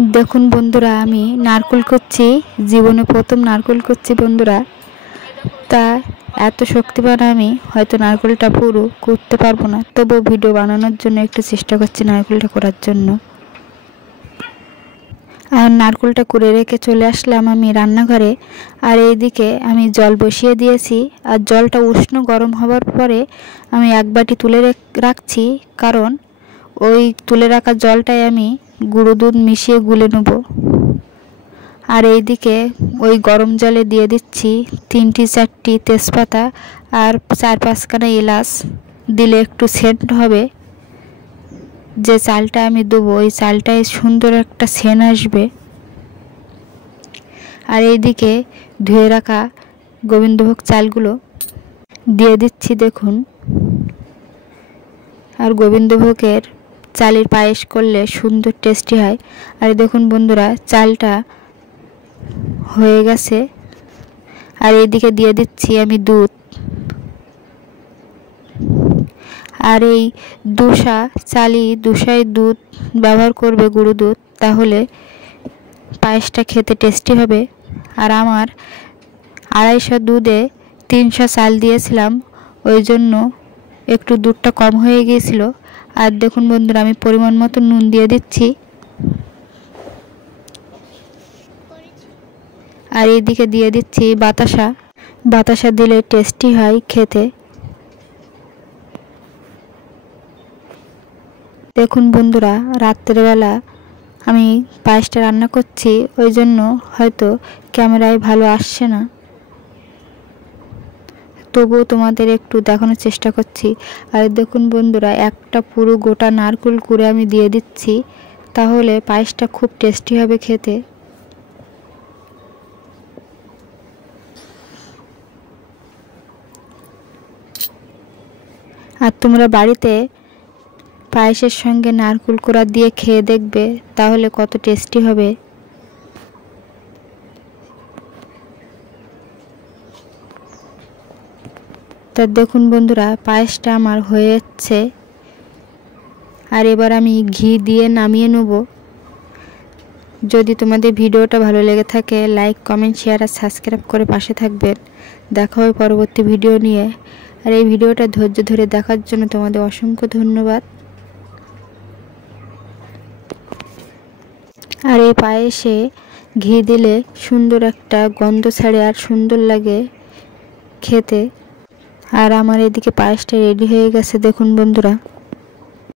দেখুন বন্ধুরা, আমি নারকেল করছি, জীবনে প্রথম নারকেল করছি বন্ধুরা। তা এত শক্তিবান আমি হয়তো নারকেলটা পুরো করতে পারবো না, তবুও ভিডিও বানানোর জন্য একটু চেষ্টা করছি নারকেলটা করার জন্য। আর নারকেলটা করে রেখে চলে আসলাম আমি রান্নাঘরে। আর এইদিকে আমি জল বসিয়ে দিয়েছি, আর জলটা উষ্ণ গরম হওয়ার পরে আমি এক বাটি তুলে রাখছি, কারণ ওই তুলে রাখা জলটাই আমি গুঁড়ো দুধ মিশিয়ে গুলে নেব। আর এইদিকে ওই গরম জলে দিয়ে দিচ্ছি 3-4টি তেজপাতা আর 4-5খানা এলাচ, দিলে একটু সেন্ট হবে। যে চালটা আমি দেবো ওই চালটায় সুন্দর একটা সেন্ট আসবে। আর এইদিকে ধুয়ে রাখা গোবিন্দভোগ চালগুলো দিয়ে দিচ্ছি দেখুন। আর গোবিন্দভোগের চালের পায়েস করলে সুন্দর টেস্টি হয়। আর দেখুন বন্ধুরা, চালটা হয়ে গেছে। আর এইদিকে দিয়ে দিচ্ছি আমি দুধ। আর এই দুশাই দুধ ব্যবহার করবে, গুঁড়ো দুধ, তাহলে পায়েসটা খেতে টেস্টি হবে। আর আমার 250 দুধে 300 চাল দিয়েছিলাম, ওই জন্য একটু দুধটা কম হয়ে গিয়েছিল। আর দেখুন বন্ধুরা, আমি পরিমাণ মতো নুন দিয়ে দিচ্ছি। আর এইদিকে দিয়ে দিচ্ছি বাতাসা দিলে টেস্টি হয় খেতে। দেখুন বন্ধুরা, রাত্রেবেলা আমি পায়েসটা রান্না করছি, ওই জন্য হয়তো ক্যামেরায় ভালো আসছে না, তবুও তোমাদের একটু দেখানোর চেষ্টা করছি। আর দেখুন বন্ধুরা, একটা পুরো গোটা নারকেল কুড়ে আমি দিয়ে দিচ্ছি, তাহলে পায়েসটা খুব টেস্টি হবে খেতে। আর তোমরা বাড়িতে পায়েসের সঙ্গে নারকেল কোড়া দিয়ে খেয়ে দেখবে, তাহলে কত টেস্টি হবে। তা দেখুন বন্ধুরা, পায়েসটা আমার হয়ে যাচ্ছে। আর এবার আমি ঘি দিয়ে নামিয়ে নেব। যদি তোমাদের ভিডিওটা ভালো লেগে থাকে, লাইক, কমেন্ট, শেয়ার আর সাবস্ক্রাইব করে পাশে থাকবেন। দেখা হবে পরবর্তী ভিডিও নিয়ে। আর এই ভিডিওটা ধৈর্য ধরে দেখার জন্য তোমাদের অসংখ্য ধন্যবাদ। আর এই পায়েসে ঘি দিলে সুন্দর একটা গন্ধ ছাড়ে আর সুন্দর লাগে খেতে। আর আমার এদিকে পায়েসটা রেডি হয়ে গেছে দেখুন বন্ধুরা।